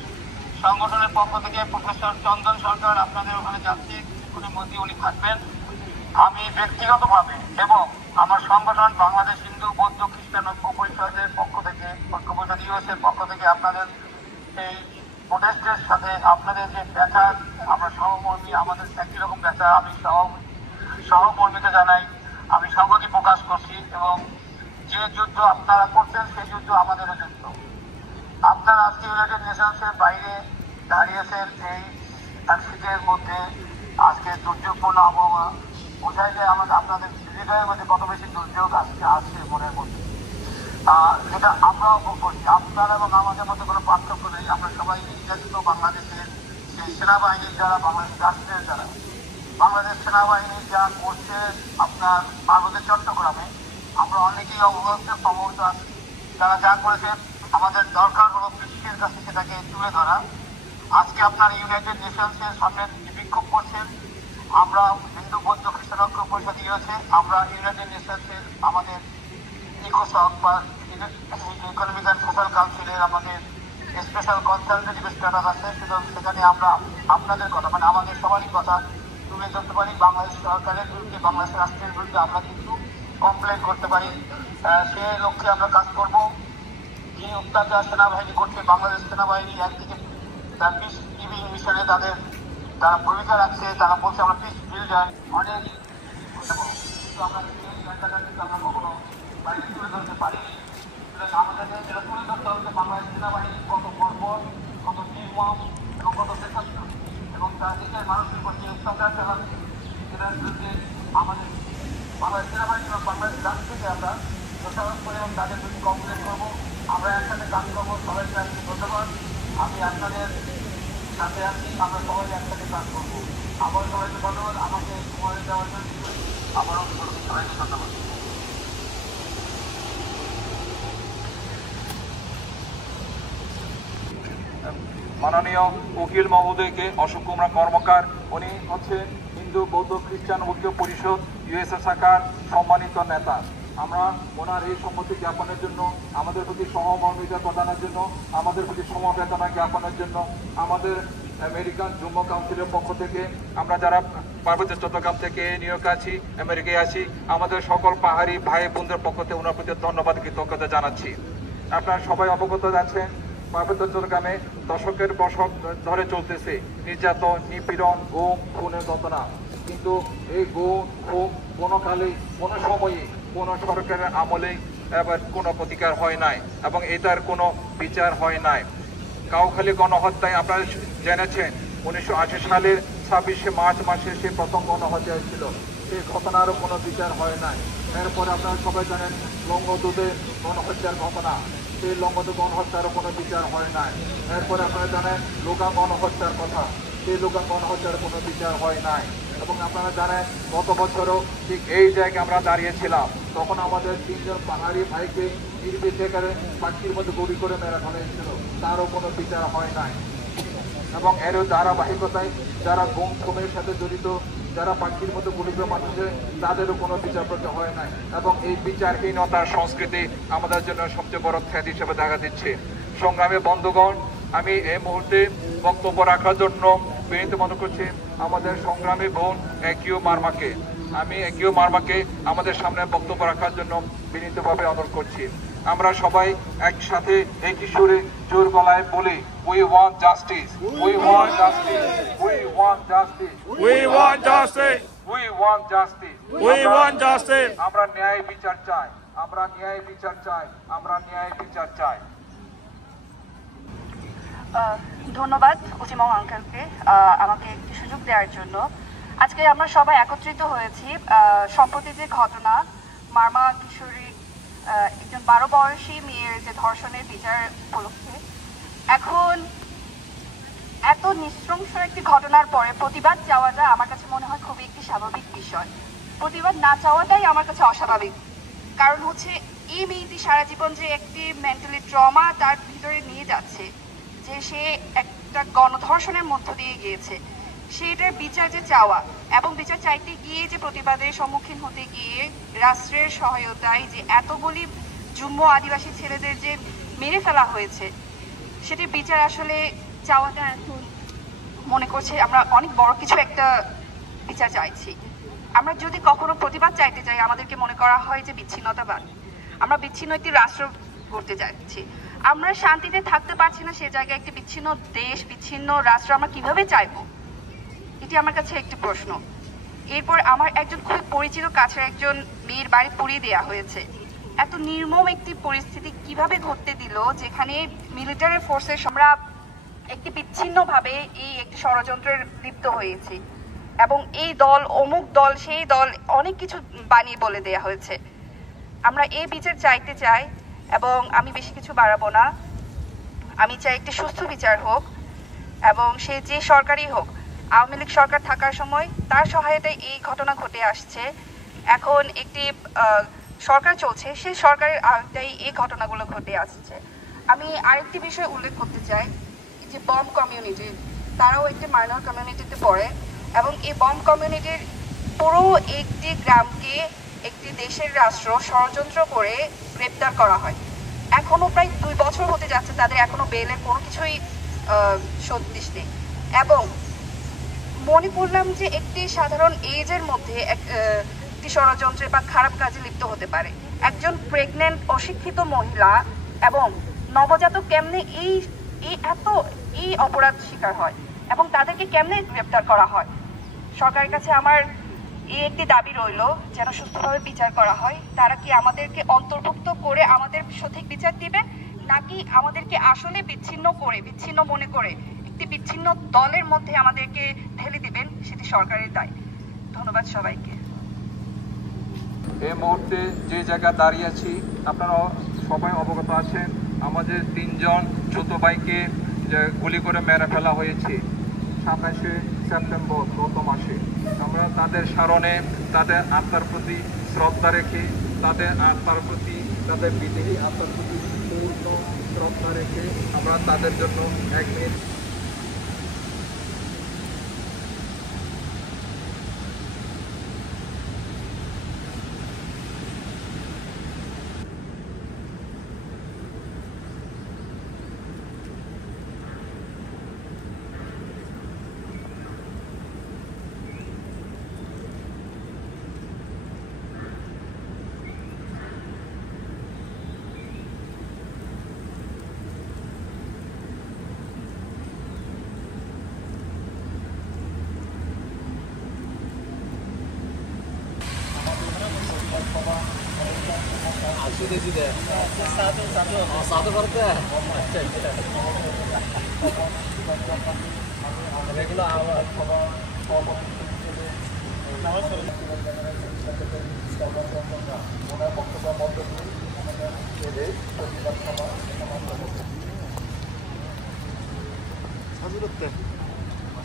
সংগঠনের পক্ষ থেকে প্রফেসর চন্দন সরকার আপনাদের ওখানে যাচ্ছি, উনি থাকবেন। আমি ব্যক্তিগতভাবে এবং আমার সংগঠন বাংলাদেশ হিন্দু বৌদ্ধ খ্রিস্টান ঐক্য পরিষদের পক্ষ থেকে, ঐক্য পরিষদ ইউএসএর পক্ষ থেকে আপনাদের এই প্রোটেস্টের সাথে আপনাদের যে ব্যথা, আমরা সহমর্মী, আমাদের একই রকম ব্যথা, আমি সহমর্মিতা জানাই, আমি সংহতি প্রকাশ করছি। এবং যে যুদ্ধ আপনারা করছেন সেই যুদ্ধ আমাদেরও যুদ্ধ। আপনারা আজকে ইউনাইটেড নেশনসের বাইরে দাঁড়িয়েছেন, এই শীতের মধ্যে আজকে দুর্যোগপূর্ণ আবহাওয়া, বোঝাই যায় আপনাদের হৃদয়ের মধ্যে কত বেশি দুর্যোগ আজকে আসছে মনের মধ্যে, যেটা আমরাও ভোগ করছি। আপনারা এবং আমাদের মধ্যে কোনো পার্থক্য নেই, আমরা সবাই নির্যাতিত বাংলাদেশের সেই সেনাবাহিনীর যারা, বাংলাদেশ রাষ্ট্রের যারা, বাংলাদেশ সেনাবাহিনী যা করছে আপনার পার্বত্য চট্টগ্রামে, আমরা অনেকেই অবগত আছি। তারা যা করেছে আমাদের দরকার হলো বিশ্বের কাছে সেটাকে তুলে ধরা। আজকে আপনার ইউনাইটেড নেশনসের সামনে বিক্ষোভ করছেন, আমরা হিন্দু বৌদ্ধ খ্রিস্টান ঐক্য পরিষদ ইউএসএ, আমরা ইউনাইটেড নেশনসের আমাদের ইকোসক বা ইকোনমিক অ্যান্ড সোশ্যাল কাউন্সিলের আমাদের স্পেশাল কনসালটেটিভ স্ট্যাটাস আছে, সুতরাং সেখানে আমরা আপনাদের কথা, মানে আমাদের সবারই কথা তুলে ধরতে পারি। বাংলাদেশ সরকারের বিরুদ্ধে, বাংলাদেশ রাষ্ট্রের বিরুদ্ধে আমরা কিন্তু কমপ্লেন করতে পারি, সে লক্ষ্যে আমরা কাজ করব। যিনি অত্যাচার সেনাবাহিনী করছে, বাংলাদেশ সেনাবাহিনী একদিকে তার পিস গিভিং মিশনে তারা ভূমিকা রাখছে, তারা বলছে আমরা পিস বিল্ডার, অনেক কিন্তু আমরা জায়গাটা কিন্তু আমরা কখনো বাইরে তুলে ধরতে পারিনি। আমাদেরকে যেটা তুলে ধরতে হচ্ছে বাংলাদেশ সেনাবাহিনী কত বর্বর, কত নির্মম এবং কত দেশাত্ম এবং তার দেশের মানুষের উপর যে অত্যাচার চালাচ্ছে সেটার বিরুদ্ধে আমাদের বাংলাদেশ সেনাবাহিনী এবং বাংলাদেশ রাষ্ট্র থেকে আমরা প্রচারণ করে এবং তাদের প্রতি কমপ্লেন করবো। আমরা একসাথে কাজ করবো। সবাইকে আজকে ধন্যবাদ। আমি আপনাদের সাথে আছি, আমরা সবাই একসাথে কাজ করবো। আবার সবাইকে ধন্যবাদ আমাকে সময় দেওয়ার জন্য। আবারও সবাইকে ধন্যবাদ। মাননীয় উকিল মহোদয়কে অশোক কুমার কর্মকার, উনি হচ্ছে হিন্দু বৌদ্ধ খ্রিস্টান ঐক্য পরিষদ ইউএসএ শাখার সম্মানিত নেতা। আমরা ওনার এই সম্মতি জ্ঞাপনের জন্য, আমাদের প্রতি সহমর্মিতা প্রদানের জন্য, আমাদের প্রতি সমবেদনা জ্ঞাপনের জন্য আমাদের আমেরিকান যুগ্ম কাউন্সিলের পক্ষ থেকে আমরা যারা পার্বত্য চট্টগ্রাম থেকে নিউ ইয়র্কে আছি, আমেরিকায় আছি, আমাদের সকল পাহাড়ি ভাই বোনদের পক্ষ থেকে ওনার প্রতি ধন্যবাদ কৃতজ্ঞতা জানাচ্ছি। আপনারা সবাই অবগত আছেন পার্বত্য চট্টগ্রামে দশকের দশক ধরে চলতেছে নির্যাতন, নিপীড়ন, গুম, খুনের ঘটনা। কিন্তু এই গুম, খুন কোনো কালে, কোনো সময়ে, কোনো সরকারের আমলেই এবার কোনো প্রতিকার হয় নাই এবং এটার কোনো বিচার হয় নাই। কাউখালী গণহত্যায় আপনারা জেনেছেন 1980 সালের 26শে মার্চ মাসে সে প্রথম গণহত্যা হয়েছিল, সেই ঘটনারও কোনো বিচার হয় নাই। এরপরে আপনারা সবাই জানেন লংগদুদের গণহত্যার ঘটনা, সেই লংগদুদ গণহত্যারও কোনো বিচার হয় নাই। এরপরে আপনারা জানেন লোকা গণহত্যার কথা, সেই লোকা গণহত্যার কোনো বিচার হয় নাই। এবং আপনারা জানেন গত বছরও ঠিক এই জায়গায় আমরা দাঁড়িয়েছিলাম, তখন আমাদের 3 জন পাহাড়ি ভাইকে নির্বিচারে পাখির মধ্যে গুলি করে মেরে ফেলা হয়েছিল, তারও কোনো বিচার হয় নাই। এবং এরও ধারাবাহিকতায় যারা গুম খুনের সাথে জড়িত, যারা পাখির মতো গুলি করে মারছে, তাদেরও কোনো বিচার করতে হয় নাই। এবং এই বিচারহীনতার সংস্কৃতি আমাদের জন্য সবচেয়ে বড় খ্যাতি হিসেবে দেখা দিচ্ছে। সংগ্রামী বন্ধুগণ, আমি এই মুহূর্তে বক্তব্য রাখার জন্য বিনীত মনে করছি আমাদের সংগ্রামী বোন একিউ মার্মাকে। আমি একিউ মার্মাকে আমাদের সামনে বক্তব্য রাখার জন্য বিনীতভাবে অনুরোধ করছি। আমরা সবাই একসাথে একই সুরে জোর গলায় বলি, we want justice, we want justice, we want justice, We want justice. we want justice, We want justice. আমরা ন্যায় বিচার চাই, আমরা ন্যায় বিচার চাই, আমরা ন্যায় বিচার চাই। ধন্যবাদ উচিমং আঙ্কেলকে আমাকে একটি সুযোগ দেওয়ার জন্য। আজকে আমরা সবাই একত্রিত হয়েছি সম্প্রতি যে ঘটনা, মার্মা কিশোরী একজন 12 বয়সী মেয়ের যে ধর্ষণের বিচার উপলক্ষে। এখন এত নৃশংস একটি ঘটনার পরে প্রতিবাদ চাওয়াটা আমার কাছে মনে হয় খুবই একটি স্বাভাবিক বিষয়। প্রতিবাদ না চাওয়াটাই আমার কাছে অস্বাভাবিক। কারণ হচ্ছে এই মেয়েটি সারা জীবন যে একটি মেন্টালি ট্রমা তার ভিতরে নিয়ে যাচ্ছে, যে সে একটা গণধর্ষণের মধ্য দিয়ে গিয়েছে, সেটার বিচার যে চাওয়া এবং বিচার চাইতে গিয়ে যে প্রতিবাদের সম্মুখীন হতে গিয়ে রাষ্ট্রের সহায়তায় যে এতগুলি জুম্ম আদিবাসী ছেলেদের যে মেরে ফেলা হয়েছে, সেটির বিচার আসলে চাওয়াটা এখন মনে করছে আমরা অনেক বড় কিছু একটা বিচার চাইছি। আমরা যদি কখনো প্রতিবাদ চাইতে যাই আমাদেরকে মনে করা হয় যে বিচ্ছিন্নতাবাদ, আমরা বিচ্ছিন্ন একটি রাষ্ট্র করতে যাচ্ছি। আমরা শান্তিতে থাকতে পারছি না, সে জায়গায় একটি বিচ্ছিন্ন দেশ, বিচ্ছিন্ন রাষ্ট্র আমরা কিভাবে চাইবো? এটি আমার কাছে একটি প্রশ্ন। এরপর আমার একজন খুব পরিচিত কাছের একজন মেয়ের বাড়ি পুড়িয়ে দেওয়া হয়েছে। এত নির্মম একটি পরিস্থিতি কিভাবে ঘটতে দিল, যেখানে মিলিটারি ফোর্সের আমরা একটি বিচ্ছিন্নভাবে এই একটি ষড়যন্ত্রের লিপ্ত হয়েছি এবং এই দল অমুক দল সেই দল অনেক কিছু বানিয়ে বলে দেয়া হয়েছে। আমরা এই বিচার চাইতে চাই এবং আমি বেশি কিছু বাড়াবো না। আমি চাই একটি সুস্থ বিচার হোক এবং সে যে সরকারই হোক। আওয়ামী লীগ সরকার থাকার সময় তার সহায়তায় এই ঘটনা ঘটে আসছে, এখন একটি সরকার চলছে, সেই সরকারের আওতায় এই ঘটনাগুলো ঘটে আসছে। আমি আরেকটি বিষয় উল্লেখ করতে চাই যে বম কমিউনিটি, তারাও একটি মাইনর কমিউনিটিতে পড়ে এবং এই বম কমিউনিটির পুরো একটি গ্রামকে একটি দেশের রাষ্ট্র ষড়যন্ত্র করে গ্রেপ্তার করা হয়। এখনো প্রায় 2 বছর হতে যাচ্ছে, তাদের এখনো বেলের কোনো কিছুই সদৃশ নেই। এবং মনে করলাম যে একটি সাধারণ এজের মধ্যে একটি ষড়যন্ত্রে বা খারাপ কাজে লিপ্ত হতে পারে। একজন প্রেগন্যান্ট অশিক্ষিত মহিলা এবং নবজাতক কেমনে এই অপরাধ শিকার হয় এবং তাদেরকে কেমনে গ্রেপ্তার করা হয়। সরকারের কাছে আমার এই একটি দাবি রইল, যেন সুষ্ঠুভাবে বিচার করা হয়। তারা কি আমাদেরকে অন্তর্ভুক্ত করে আমাদের সঠিক বিচার দিবে, নাকি আমাদেরকে আসলে বিচ্ছিন্ন মনে করে একটি বিচ্ছিন্ন দলের মধ্যে আমাদেরকে ঠেলে দিবেন, সেটি সরকারের দায়। ধন্যবাদ সবাইকে। এই মুহূর্তে যে জায়গায় দাঁড়িয়ে আছি আপনারা সবাই অবগত আছেন, আমাদের 3 জন ছোট ভাইকে গুলি করে মেরে ফেলা হয়েছে 27শে সেপ্টেম্বর গত মাসে। আমরা তাদের স্মরণে, তাদের আত্মার প্রতি শ্রদ্ধা রেখে, তাদের আত্মার প্রতি, তাদের বিদেহী আত্মার প্রতি পূর্ণ শ্রদ্ধা রেখে আমরা তাদের জন্য 1 minute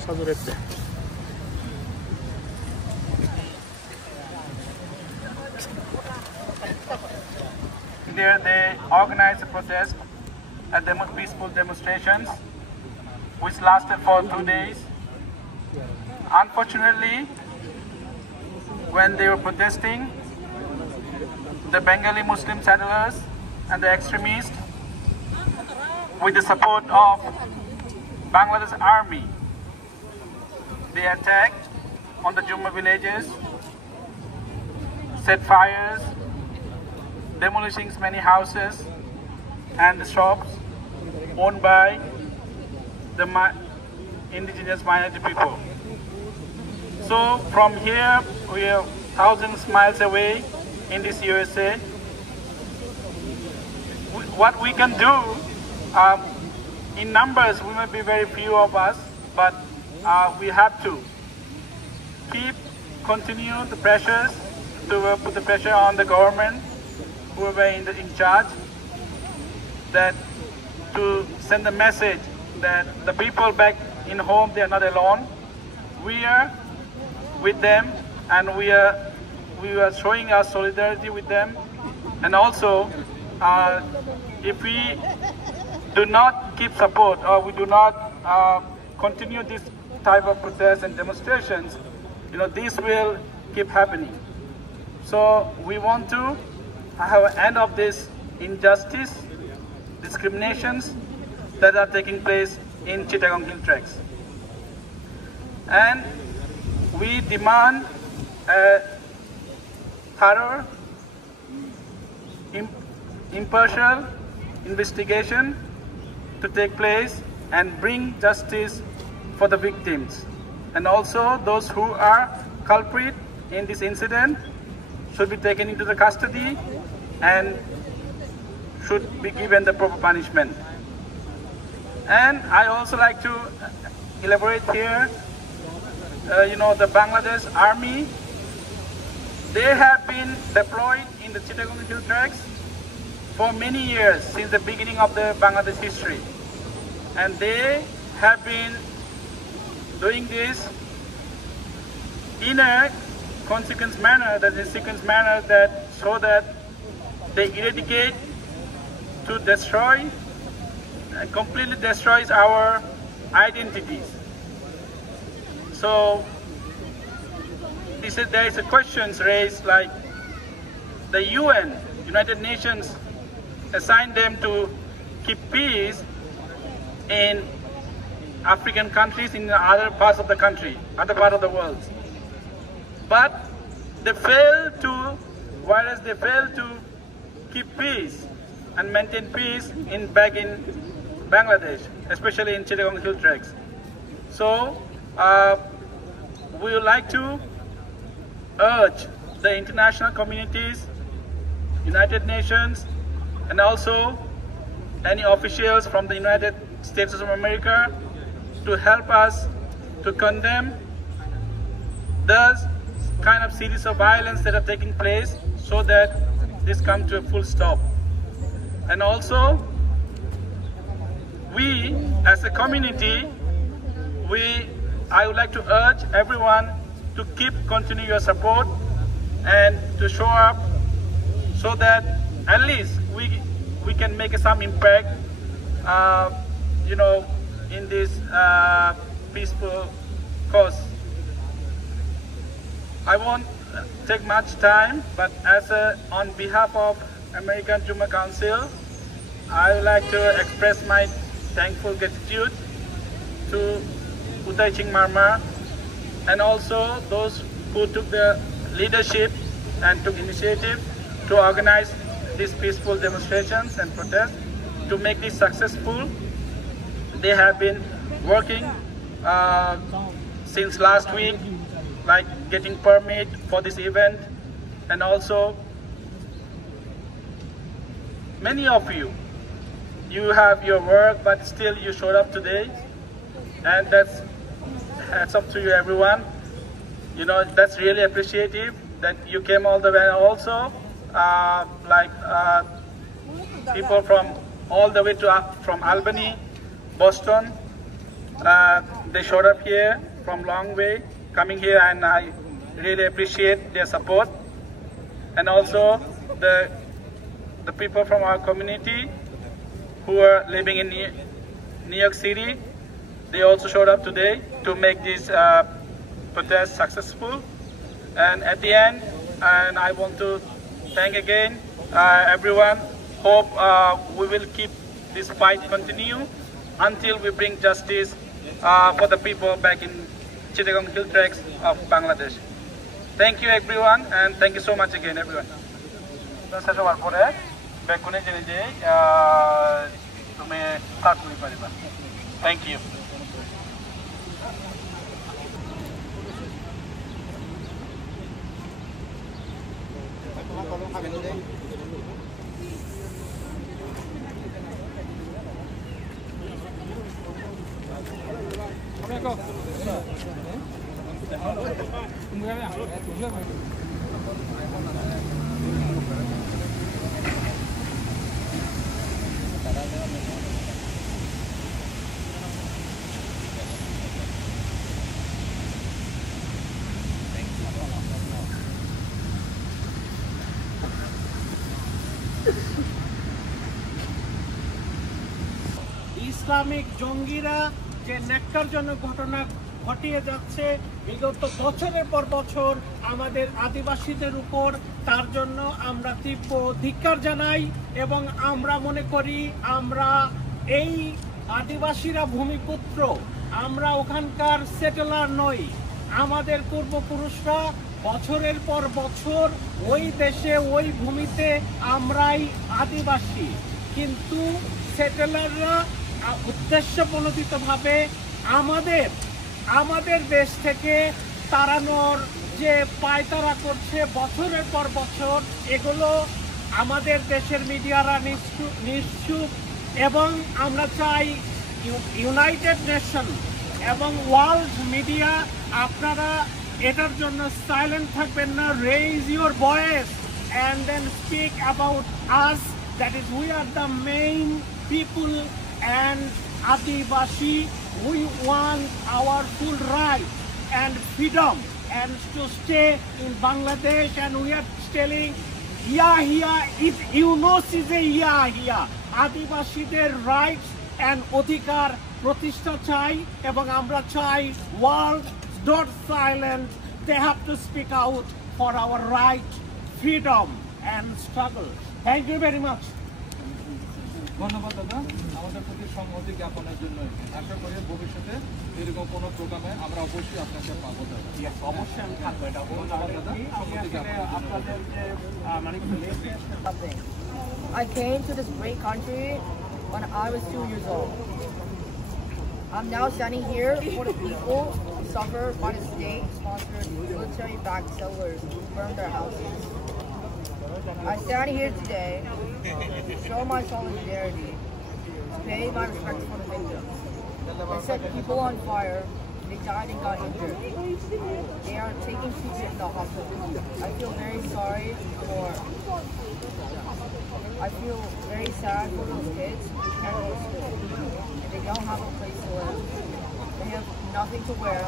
사주랬대. There they organized a protest at the peaceful demonstrations which lasted for 2 days. Unfortunately, when they were protesting, the Bengali Muslim settlers and the extremists, with the support of Bangladesh Army, they attacked on the Jumma villages, set fires, demolishing many houses and the shops owned by the indigenous minority people. So from here, we are thousands of miles away in this USA. What we can do, in numbers, we may be very few of us, but we have to continue the pressures, to put the pressure on the government, whoever in charge, that to send a message that the people back in home, they are not alone. We are with them, and we are showing our solidarity with them. And also, if we do not keep support, or we do not continue this type of protests and demonstrations, this will keep happening. So we want to have an end of this injustice, discriminations that are taking place in Chittagong Hill Tracts. And we demand a thorough, impartial investigation to take place and bring justice for the victims. And also those who are culprit in this incident should be taken into the custody and should be given the proper punishment. And I also like to elaborate here, the Bangladesh Army, they have been deployed in the Chittagong Hill Tracts for many years, since the beginning of the Bangladesh history. And they have been doing this in a sequence manner that so that they eradicate, to destroy, and completely destroys our identities. So there is a questions raised, like the UN, United Nations, assigned them to keep peace in African countries, in other parts of the country, other part of the world. But they fail to keep peace and maintain peace back in Bangladesh, especially in Chittagong Hill Tracts. So we would like to urge the international communities, United Nations, and also any officials from the United States of America to help us to condemn the kind of series of violence that are taking place, so that this comes to a full stop. And also, we as a community, I would like to urge everyone to continue your support and to show up, so that at least we can make some impact, in this peaceful cause. I won't take much time, but on behalf of American Juma Council, I would like to express my thankful gratitude to Uday Ching Marma and also those who took the leadership and took initiative to organize these peaceful demonstrations and protests to make this successful. They have been working since last week, like getting permit for this event, and also many of you have your work, but still you showed up today, and that's hats off to you, everyone. That's really appreciative that you came all the way. Also, people from all the way from Albany, Boston, they showed up here from long way, coming here, and I really appreciate their support. And also the people from our community who are living in New York City, they also showed up today to make this protest successful. And at the end, and I want to thank again everyone. Hope we will keep this fight continue until we bring justice for the people back in Chittagong Hill Tracts of Bangladesh. Thank you everyone, and thank you so much again everyone. Thank you. Islamic জঙ্গিরা যে ন্যাক্কারজনক ঘটনা ঘটিয়ে যাচ্ছে বিগত বছরের পর বছর আমাদের আদিবাসীদের উপর, তার জন্য আমরা তীব্র ধিক্কার জানাই এবং আমরা মনে করি আমরা এই আদিবাসীরা ভূমিপুত্র, আমরা ওখানকার সেটেলার নই। আমাদের পূর্বপুরুষরা বছরের পর বছর ওই দেশে ওই ভূমিতে আমরাই আদিবাসী, কিন্তু সেটেলাররা উদ্দেশ্যপ্রণোদিতভাবে আমাদের দেশ থেকে তাড়ানোর যে পায়তারা করছে বছরের পর বছর, এগুলো আমাদের দেশের মিডিয়ারা নিশ্চুপ। এবং আমরা চাই ইউনাইটেড নেশন এবং ওয়ার্ল্ড মিডিয়া, আপনারা এটার জন্য সাইলেন্ট থাকবেন না। Raise your voice and then speak about us, that is we are the main people and Adivasi. We want our full right and freedom and to stay in Bangladesh, and we are telling here is here Adivasider rights and অধিকার প্রতিষ্ঠা চাই এবং আমরা চাই world not silent, they have to speak out for our right, freedom and struggle. Thank you very much. ধন্যবাদ দাদা আমাদের প্রতি সংহতি জ্ঞাপনের জন্য। আশা করি ভবিষ্যতে এরকম কোনো প্রোগ্রামে আমরা অবশ্যই আপনাকে পাবো দাদা। অবশ্যই আমি থাকবো এটা ধন্যবাদ দাদা সংহতি জ্ঞাপনের আপনাদের যে মানে I came to this great country when I was 2 years old. I'm now standing here for the people who suffer by the state-sponsored military-backed settlers who burn their houses. I stand here today to show my solidarity, to pay my respects for the victims. They set people on fire, they died and got injured. They are taking treatment in the hospital. I feel very sorry for I feel very sad for those kids who can't go to school. They don't have a place to live. They have nothing to wear.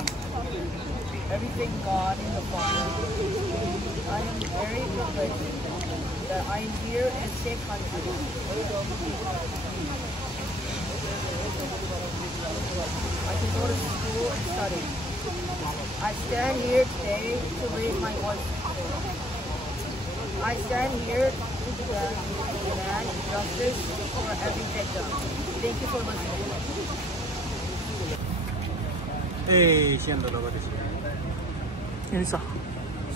Everything gone in the fire. I am very privileged that I am here in a safe country. I can go to school and study. I stand here today to raise my voice. I stand here to demand justice for every victim. Thank you for listening. Hey, siendo lo que Insa.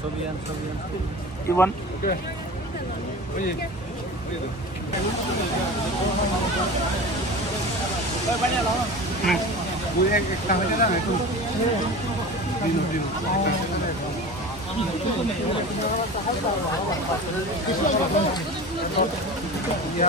Sobian. Iwan. Okay. Oye. Banyak lah. Gue ekta aja lah itu. Dino. Ya,